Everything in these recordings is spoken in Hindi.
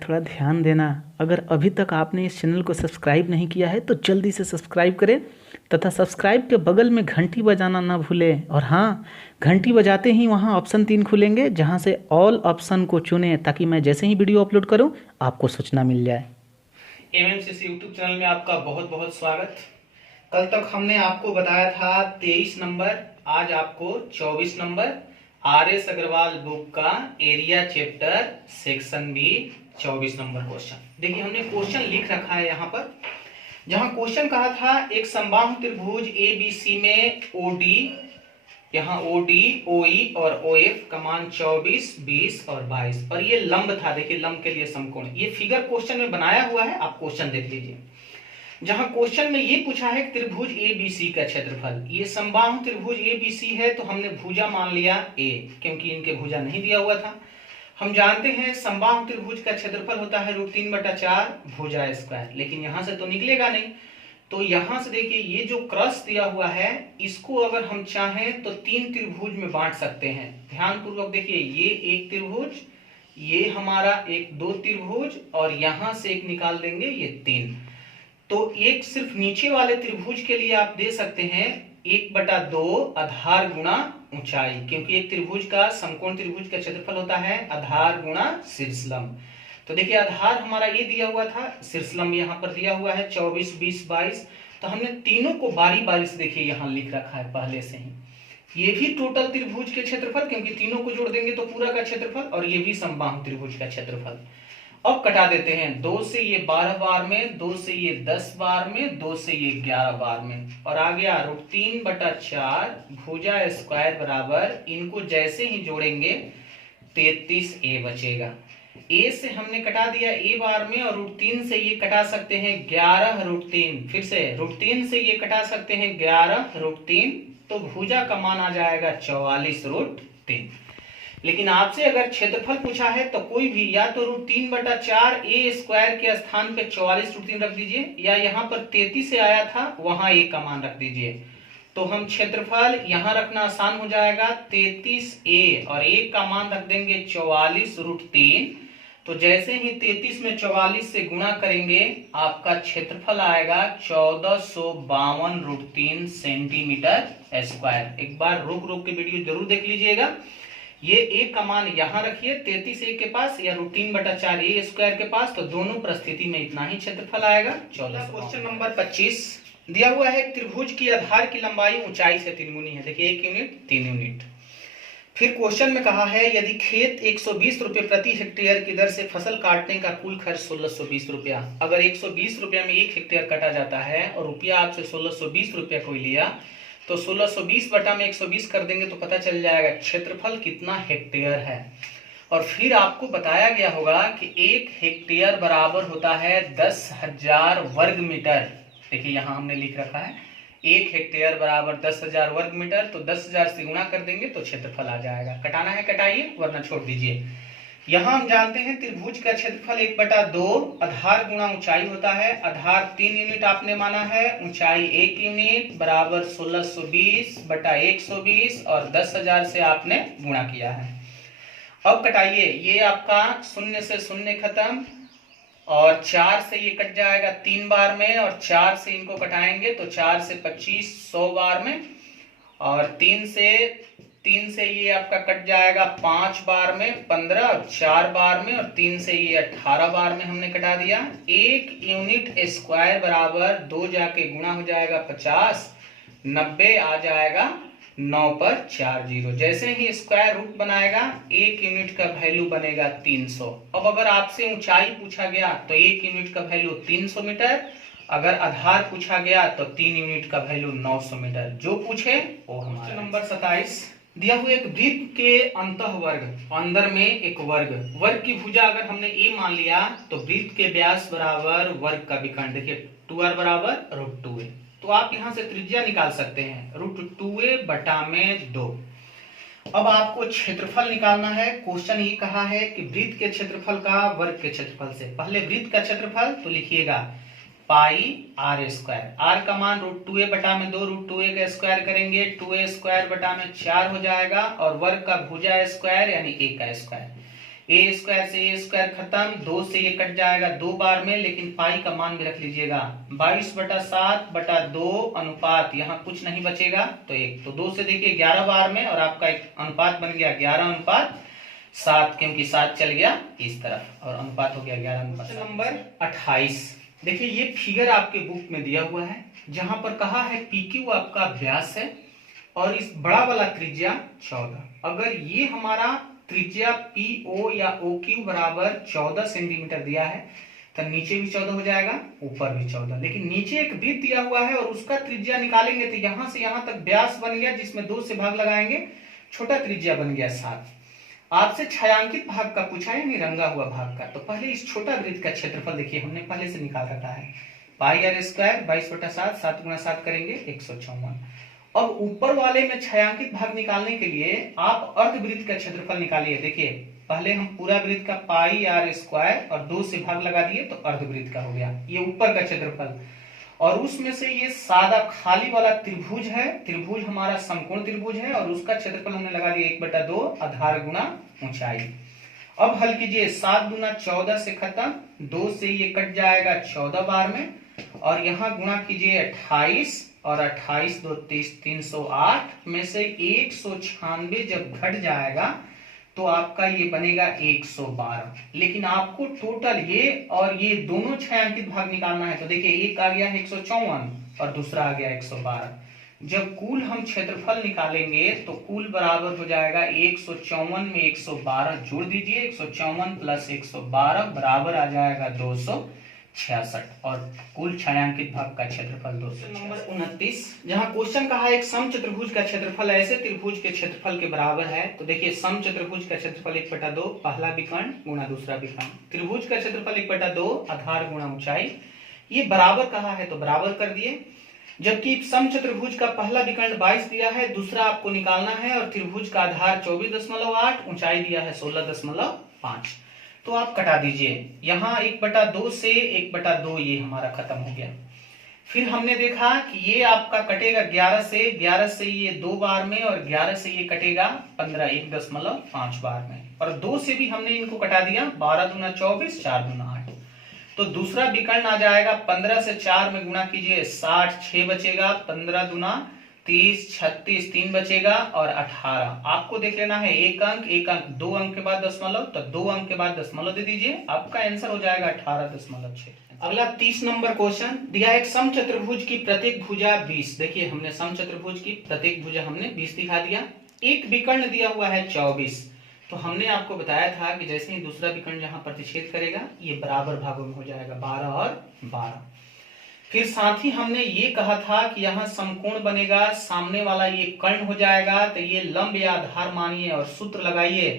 थोड़ा ध्यान देना। अगर अभी तक आपने इस चैनल को सब्सक्राइब नहीं किया है तो जल्दी से सब्सक्राइब करें तथा सब्सक्राइब के बगल में घंटी बजाना ना भूलें। और हाँ, घंटी बजाते ही वहाँ ऑप्शन 3 खुलेंगे जहाँ से ऑल ऑप्शन को चुनें ताकि मैं जैसे ही वीडियो अपलोड करूँ आपको सूचना मिल जाए। एमएमसीसी यूट्यूब चैनल में आपका बहुत बहुत स्वागत। कल तक हमने आपको बताया था 23 नंबर, आज आपको 24 नंबर आर.एस. अग्रवाल बुक का area chapter section B 24 number question. देखिए हमने क्वेश्चन लिख रखा है यहाँ पर, जहाँ क्वेश्चन कहा था एक समबाहु त्रिभुज ABC में OD, यहाँ OD, OE और OF का मान 24, 20 और 22 और ये लंब था। देखिए लंब के लिए समकोण, ये फिगर क्वेश्चन में बनाया हुआ है, आप क्वेश्चन देख लीजिए। जहां क्वेश्चन में ये पूछा है त्रिभुज ABC का क्षेत्रफल, ये समबाहु त्रिभुज ABC है तो हमने भुजा मान लिया A, क्योंकि इनके भुजा नहीं दिया हुआ था। हम जानते हैं समबाहु त्रिभुज का क्षेत्रफल होता है √3/4 भुजा स्क्वायर, लेकिन यहां से तो निकलेगा नहीं। तो यहां से देखिए ये जो क्रॉस दिया हुआ है इसको अगर हम चाहें तो 3 त्रिभुज में बांट सकते हैं। ध्यान पूर्वक देखिए, ये एक त्रिभुज, ये हमारा एक 2 त्रिभुज और यहां से एक निकाल देंगे ये 3। तो एक सिर्फ नीचे वाले त्रिभुज के लिए आप दे सकते हैं 1/2 आधार गुणा ऊंचाई, क्योंकि एक त्रिभुज का समकोण त्रिभुज का क्षेत्रफल होता है आधार गुणा शीर्षलंब। तो देखिए आधार हमारा ये दिया हुआ था, शीर्षलंब यहाँ पर दिया हुआ है 24, 20, 22। तो हमने तीनों को बारी बारी से देखिए यहाँ लिख रखा है पहले से ही। ये भी टोटल त्रिभुज के क्षेत्रफल, क्योंकि तीनों को जोड़ देंगे तो पूरा का क्षेत्रफल, और ये भी समबाहु त्रिभुज का क्षेत्रफल। अब कटा देते हैं, 2 से ये 12 बार में, 2 से ये 10 बार में, 2 से ये 11 बार में, और आ गया √3/4 भुजा स्क्वायर बराबर, इनको जैसे ही जोड़ेंगे 33A बचेगा। A से हमने कटा दिया A बार में, और √3 से ये कटा सकते हैं 11√3, फिर से √3 से ये कटा सकते हैं 11√3, तो भुजा का मान आ जाएगा 44√3। लेकिन आपसे अगर क्षेत्रफल पूछा है तो कोई भी या तो √3/4 A स्क्वायर के स्थान पे 44√3 रख दीजिए, या यहाँ पर 33 से आया था वहां A का मान रख दीजिए। तो हम क्षेत्रफल यहाँ रखना आसान हो जाएगा, 33A और A का मान रख देंगे 44√3। तो जैसे ही 33 में 44 से गुणा करेंगे आपका क्षेत्रफल आएगा 1452√3 सेंटीमीटर स्क्वायर। एक बार रुक रुक के वीडियो जरूर देख लीजिएगा। ये A का मान यहाँ रखिए 33A के पास या √3/4 A स्क्वायर के पास, तो दोनों परिस्थिति में इतना ही क्षेत्रफल आएगा। 14। क्वेश्चन नंबर 25 दिया हुआ है त्रिभुज की आधार की लंबाई ऊंचाई से 3 गुनी है। देखिए 1 यूनिट 3 यूनिट। फिर क्वेश्चन में कहा है यदि खेत 120 रुपए प्रति हेक्टेयर की दर से फसल काटने का कुल खर्च 1620 रुपया, अगर 120 रुपया में 1 हेक्टेयर काटा जाता है और रुपया आपसे 1620 रुपया कोई लिया, तो 1620 बटा में 120 कर देंगे तो पता चल जाएगा क्षेत्रफल कितना हेक्टेयर है। और फिर आपको बताया गया होगा कि 1 हेक्टेयर बराबर होता है 10,000 वर्ग मीटर। देखिए यहाँ हमने लिख रखा है 1 हेक्टेयर बराबर 10,000 वर्ग मीटर, तो 10,000 से गुणा कर देंगे तो क्षेत्रफल आ जाएगा। कटाना है कटाइए, वरना छोड़ दीजिए। यहाँ हम जानते हैं त्रिभुज का क्षेत्रफल 1/2 आधार गुणा ऊंचाई होता है। आधार 3 यूनिट आपने माना है, ऊंचाई 1 यूनिट बराबर 1620 बटा 120 और 10,000 से आपने गुणा किया है। अब कटाइए, ये आपका 0 से 0 खत्म, और 4 से ये कट जाएगा 3 बार में, और 4 से इनको कटाएंगे तो 4 से 25 100 बार में, और 3 से ये आपका कट जाएगा 5 बार में 15, और 4 बार में, और 3 से ये 18 बार में हमने कटा दिया। 1 यूनिट स्क्वायर बराबर 2 जाके गुणा हो जाएगा 50, 90 आ जाएगा 9 पर 4 जीरो। जैसे ही स्क्वायर रूट बनाएगा 1 यूनिट का वैल्यू बनेगा 300। अब अगर आपसे ऊंचाई पूछा गया तो 1 यूनिट का वैल्यू 300 मीटर, अगर आधार पूछा गया तो 3 यूनिट का वैल्यू 900 मीटर। जो पूछे वो हमारा। नंबर 27 दिया हुआ एक वृत्त के अंतःवर्ग, अंदर में एक वर्ग की भुजा अगर हमने A मान लिया तो वृत्त के व्यास बराबर वर्ग का विकर्ण। देखिए 2r बराबर √2a, तो आप यहां से त्रिज्या निकाल सकते हैं √2a बटा में 2। अब आपको क्षेत्रफल निकालना है। क्वेश्चन ये कहा है कि वृत्त के क्षेत्रफल का वर्ग के क्षेत्रफल से। पहले वृत्त का क्षेत्रफल तो लिखिएगा पाई r स्क्वायर, r का मान √2a बटा में 2, √2a का स्क्वायर करेंगे 2a स्क्वायर बटा में 4 हो जाएगा, और वर्ग का भुजा स्क्वायर यानी a का स्क्वायर। ए स्क्वायर से ए स्क्वायर खत्म, 2 से ये कट जाएगा 2 बार में, लेकिन पाई का मान भी रख लीजिएगा 22/7/2 अनुपात, यहाँ कुछ नहीं बचेगा तो 1, तो 2 से देखिए 11 बार में, और आपका एक अनुपात बन गया 11:7, क्योंकि 7 चल गया इस तरफ और अनुपात हो गया 11:7। नंबर 28, देखिए ये फिगर आपके बुक में दिया हुआ है, जहां पर कहा है PQ आपका व्यास है और इस बड़ा वाला त्रिज्या 14। अगर ये हमारा त्रिज्या PO या OQ बराबर 14 सेंटीमीटर दिया है तो नीचे भी 14 हो जाएगा, ऊपर भी 14, लेकिन नीचे एक वृत्त दिया हुआ है और उसका त्रिज्या निकालेंगे तो यहां से यहां तक व्यास बन गया, जिसमें 2 से भाग लगाएंगे, छोटा त्रिज्या बन गया 7। आपसे छायांकित भाग का पूछा है, नहीं रंगा हुआ भाग का, तो पहले इस छोटा वृत्त का क्षेत्रफल देखिए हमने पहले से निकाल रखा है, पाई आर स्क्वायर 22/7, 7 गुणा 7 करेंगे 154। अब ऊपर वाले में छायांकित भाग निकालने के लिए आप अर्धवृत्त का क्षेत्रफल निकालिए। देखिए पहले हम पूरा वृत्त का पाई आर स्क्वायर और 2 से भाग लगा दिए तो अर्धवृत्त का हो गया, ये ऊपर का क्षेत्रफल, और उसमें से ये सादा खाली वाला त्रिभुज है, त्रिभुज हमारा समकोण त्रिभुज है और उसका क्षेत्रफल हमने लगा दिया 1/2 आधार गुणा ऊंचाई। अब हल कीजिए, 7 गुना 14 से खत्म, 2 से ये कट जाएगा 14 बार में, और यहाँ गुणा कीजिए 28 और 28 2 30, 308 में से 196 जब घट जाएगा तो आपका ये बनेगा 112। लेकिन आपको टोटल ये और ये दोनों छायांकित भाग निकालना है, तो देखिए एक आ गया है 154 और दूसरा आ गया 112। जब कुल हम क्षेत्रफल निकालेंगे तो कुल बराबर हो जाएगा 154 में 112 जोड़ दीजिए, 154 प्लस 112 बराबर आ जाएगा 266, और कुल छायांकित भाग का क्षेत्रफल 266। नंबर 29, जहां क्वेश्चन कहा है एक समचतुर्भुज का क्षेत्रफल ऐसे त्रिभुज के क्षेत्रफल के बराबर है, तो देखिए समचतुर्भुज का क्षेत्रफल 1/2 पहला विकर्ण गुणा दूसरा विकर्ण, त्रिभुज का क्षेत्रफल 1/2 आधार गुणा ऊंचाई, ये बराबर कहा है तो बराबर कर दिए। जबकि समचतुर्भुज का पहला विकर्ण 22 दिया है, दूसरा आपको निकालना है, और त्रिभुज का आधार 24.8, ऊंचाई दिया है 16.5, तो आप कटा दीजिए, यहाँ 1/2 से 1/2 ये हमारा खत्म हो गया। फिर हमने देखा कि ये आपका कटेगा 11 से ये 2 बार में, और 11 से ये कटेगा 15 1.5 बार में, और 2 से भी हमने इनको कटा दिया, 12 दूना 24, 4 दूना 8, तो दूसरा विकर्ण आ जाएगा 15 से 4 में गुणा कीजिए 60, 6 बचेगा, 15 दूना 30, 36, 3 बचेगा, और 18। आपको देख लेना है एक अंक 2 अंक के बाद दशमलव, तो 2 अंक के बाद दशमलव दे दीजिए, आपका आंसर हो जाएगा 18.6। अगला 30 नंबर क्वेश्चन दिया है एक समचतुर्भुज की प्रत्येक भुजा 20। देखिए हमने समचतुर्भुज की प्रत्येक भुजा हमने 20 दिखा दिया, एक विकर्ण दिया हुआ है 24, तो हमने आपको बताया था कि जैसे ही दूसरा विकर्ण जहां प्रतिच्छेद करेगा ये बराबर भागों में हो जाएगा 12 और 12। फिर साथ ही हमने ये कहा था कि यहाँ समकोण बनेगा, सामने वाला ये कर्ण हो जाएगा, तो ये लंब या आधार मानिए और सूत्र लगाइए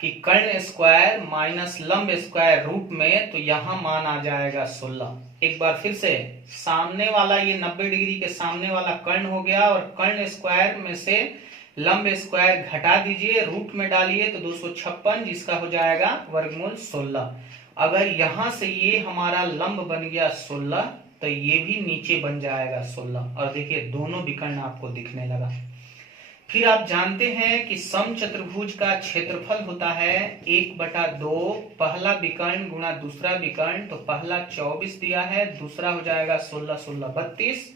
कि कर्ण स्क्वायर माइनस लंब स्क्वायर रूट में, तो यहाँ मान आ जाएगा 16। एक बार फिर से, सामने वाला ये 90 डिग्री के सामने वाला कर्ण हो गया, और कर्ण स्क्वायर में से लंब स्क्वायर घटा दीजिए, रूट में डालिए तो 256, जिसका हो जाएगा वर्गमूल 16। अगर यहां से ये हमारा लंब बन गया 16 तो ये भी नीचे बन जाएगा 16, और देखिए दोनों विकर्ण आपको दिखने लगा। फिर आप जानते हैं कि समचतुर्भुज का क्षेत्रफल होता है 1/2 पहला विकर्ण गुणा दूसरा विकर्ण, तो पहला 24 दिया है, दूसरा हो जाएगा 16, 16 32,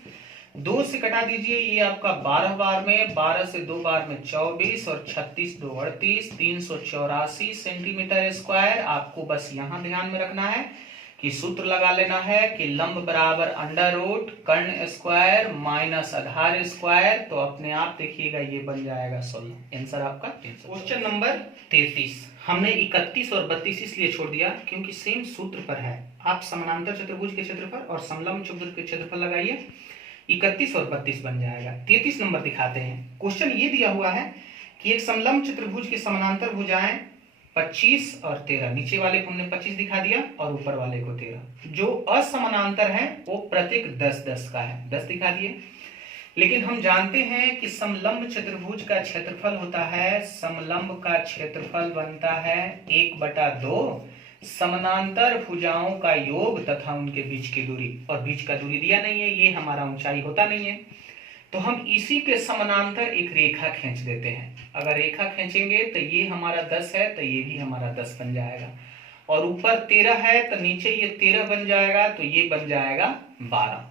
2 से कटा दीजिए, ये आपका 12 बार में, 12 से 2 बार में 24, और 36 2 38, 384 सेंटीमीटर स्क्वायर। आपको बस यहाँ ध्यान में रखना है कि सूत्र लगा लेना है कि लंब बराबर अंडर रूट कर्ण स्क्वायर माइनस आधार स्क्वायर, तो अपने आप देखिएगा ये बन जाएगा 16। आंसर आपका क्वेश्चन नंबर 33। हमने 31 और 32 इसलिए छोड़ दिया क्योंकि सेम सूत्र पर है। आप समानांतर चतुर्भुज के क्षेत्रफल और समलंब चतुर्भुज के क्षेत्रफल लगाइए, 31 और 32 बन जाएगा। 33 नंबर दिखाते हैं। क्वेश्चन ये दिया हुआ है कि एक समलंब चतुर्भुज की समानांतर भुजाएं 25 और 13, नीचे वाले को हमने 25 दिखा दिया और ऊपर वाले को 13। जो असमानांतर है वो प्रत्येक 10-10 का है, 10 दिखा दिए। लेकिन हम जानते हैं कि समलंब चतुर्भुज का क्षेत्रफल होता है, समलंब का क्षेत्रफल बनता है 1/2 समानांतर भुजाओं का योग तथा उनके बीच की दूरी, और बीच का दूरी दिया नहीं है, ये हमारा ऊंचाई होता नहीं है। तो हम इसी के समानांतर एक रेखा खींच देते हैं। अगर रेखा खींचेंगे तो ये हमारा 10 है, तो ये भी हमारा 10 बन जाएगा, और ऊपर 13 है तो नीचे ये 13 बन जाएगा, तो ये बन जाएगा 12।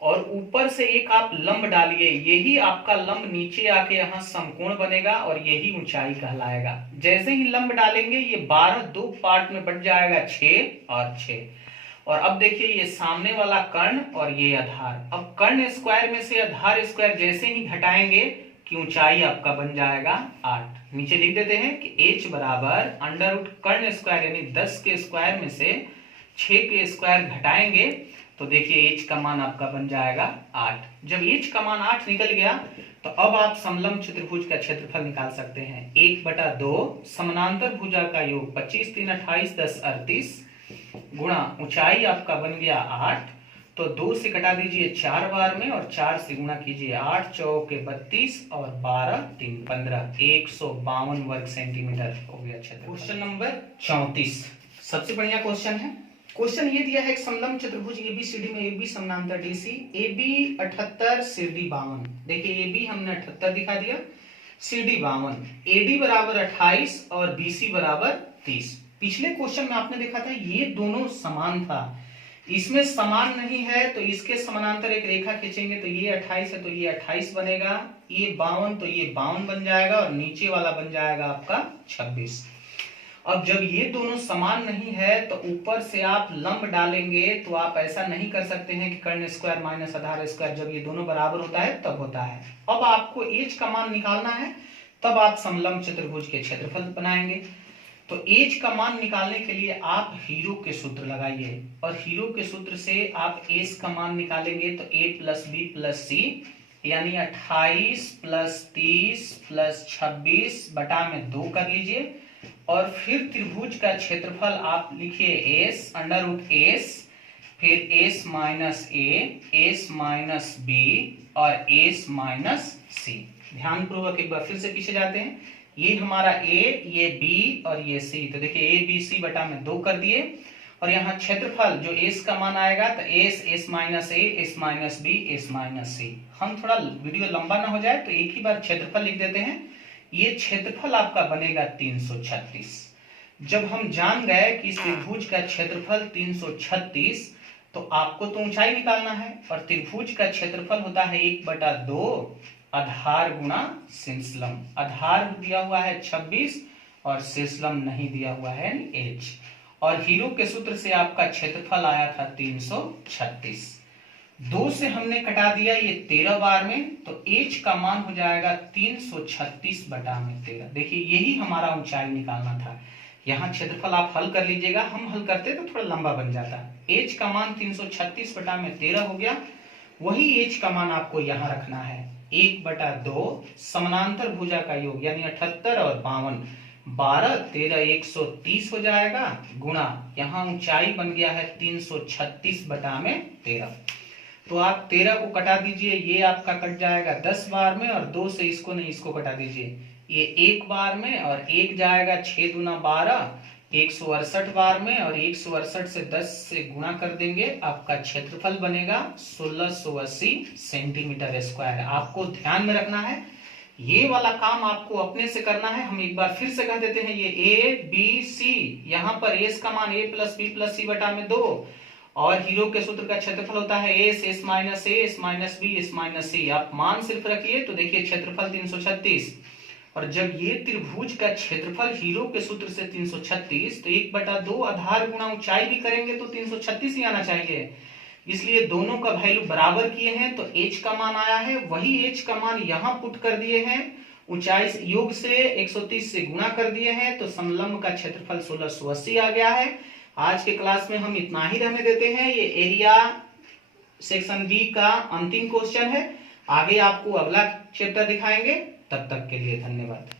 और ऊपर से एक आप लंब डालिए, यही आपका लंब नीचे आके यहाँ समकोण बनेगा और यही ऊंचाई कहलाएगा। जैसे ही लंब डालेंगे ये 12 दो पार्ट में बट जाएगा, 6 और 6। और अब देखिए ये सामने वाला कर्ण और ये आधार। अब कर्ण स्क्वायर में से आधार स्क्वायर जैसे ही घटाएंगे कि ऊंचाई आपका बन जाएगा 8। नीचे लिख देते हैं कि h बराबर अंडर रूट कर्ण स्क्वायर यानी 10 के स्क्वायर में से 6 के स्क्वायर घटाएंगे तो देखिए h का मान आपका बन जाएगा 8। जब h का मान 8 निकल गया तो अब आप समलंब चतुर्भुज का क्षेत्रफल निकाल सकते हैं। 1/2 समानांतर भुजा का योग 25 3 28 10 38 गुणा ऊंचाई आपका बन गया 8, तो 2 से कटा दीजिए 4 बार में और 4 से गुणा कीजिए, 8 चौके 32 और 12 3 15 152 वर्ग सेंटीमीटर हो गया क्षेत्रफल। क्वेश्चन नंबर 34 सबसे बढ़िया क्वेश्चन है। क्वेश्चन ये दिया है एक समलंब चतुर्भुज एबीसीडी में AB समानांतर डीसी, AB 78 CD 52। देखिए AB हमने 78 दिखा दिया, CD 52, AD बराबर 28 और BC बराबर 30। पिछले क्वेश्चन में आपने देखा था ये दोनों समान था, इसमें समान नहीं है तो इसके समानांतर एक रेखा खींचेंगे तो ये 28 है तो ये 28 बनेगा, ये 52 तो ये 52 बन जाएगा और नीचे वाला बन जाएगा आपका 26। अब जब ये दोनों समान नहीं है तो ऊपर से आप लंब डालेंगे, तो आप ऐसा नहीं कर सकते हैं कि कर्ण स्क्वायर माइनस आधार स्क्वायर, जब ये दोनों बराबर होता है तब होता है। अब आपको h का मान निकालना है, तब आप समलंब चतुर्भुज के क्षेत्रफल बनाएंगे। तो h का मान निकालने के लिए आप हीरो के सूत्र लगाइए, और हीरो के सूत्र से आप s का मान निकालेंगे तो a plus b plus c यानी 28 प्लस 30 प्लस 26 बटा में 2 कर लीजिए, और फिर त्रिभुज का क्षेत्रफल आप लिखिए s अंडर रूट s, फिर s minus a, s minus b और s माइनस c। ध्यान पूर्वक एक बार फिर से पीछे जाते हैं, ये हमारा a, ये b और ये c, तो देखिए a b c बटा में 2 कर दिए, और यहाँ क्षेत्रफल जो s का मान आएगा तो s minus a, s minus b, s minus c। हम थोड़ा वीडियो लंबा ना हो जाए तो एक ही बार क्षेत्रफल लिख देते हैं। ये क्षेत्रफल आपका बनेगा 336। जब हम जान गए कि इस त्रिभुज का क्षेत्रफल 336, तो आपको तो ऊंचाई निकालना है, और त्रिभुज का क्षेत्रफल होता है 1/2 आधार गुणा शीर्षलंब। आधार दिया हुआ है 26 और शीर्षलंब नहीं दिया हुआ है h, और हीरो के सूत्र से आपका क्षेत्रफल आया था 336। 2 से हमने कटा दिया ये 13 बार में, तो h का मान हो जाएगा 336 बटा में 13। देखिए यही हमारा ऊंचाई निकालना था। यहाँ क्षेत्रफल आप हल कर लीजिएगा, हम हल करते तो थोड़ा लंबा बन जाता। h का मान 336 बटा में 13 हो गया, वही h का मान आपको यहाँ रखना है। 1/2 समानांतर भुजा का योग यानी 78 और 52, 12 13 130 हो जाएगा, गुणा यहाँ ऊंचाई बन गया है 336 बटा में 13। तो आप 13 को कटा दीजिए, ये आपका कट जाएगा 10 बार में, और 2 से इसको नहीं इसको कटा दीजिए, ये 1 बार में, और 1 जाएगा 6 दूना 12 168 बार में, और 168 से 10 से गुणा कर देंगे, आपका क्षेत्रफल बनेगा 1680 सेंटीमीटर स्क्वायर। आपको ध्यान में रखना है ये वाला काम आपको अपने से करना है। हम एक बार फिर से कह देते हैं, ये a b c, यहाँ पर s का मान a plus b plus c बटा में 2, और हीरो के सूत्र का क्षेत्रफल होता है s minus a, s minus b, s minus c। आप मान सिर्फ रखिए तो देखिए क्षेत्रफल 336, और जब ये त्रिभुज का क्षेत्रफल हीरो के सूत्र से 336, तो 1/2 आधार गुणा ऊंचाई भी करेंगे तो 336 ही आना चाहिए, इसलिए दोनों का वैल्यू बराबर किए हैं तो h का मान आया है, वही h का मान यहाँ पुट कर दिए हैं, ऊंचाई योग से 130 से गुणा कर दिए हैं, तो समलंब का क्षेत्रफल 1680 आ गया है। आज के क्लास में हम इतना ही रहने देते हैं। ये एरिया सेक्शन बी का अंतिम क्वेश्चन है, आगे आपको अगला चैप्टर दिखाएंगे। तब तक के लिए धन्यवाद।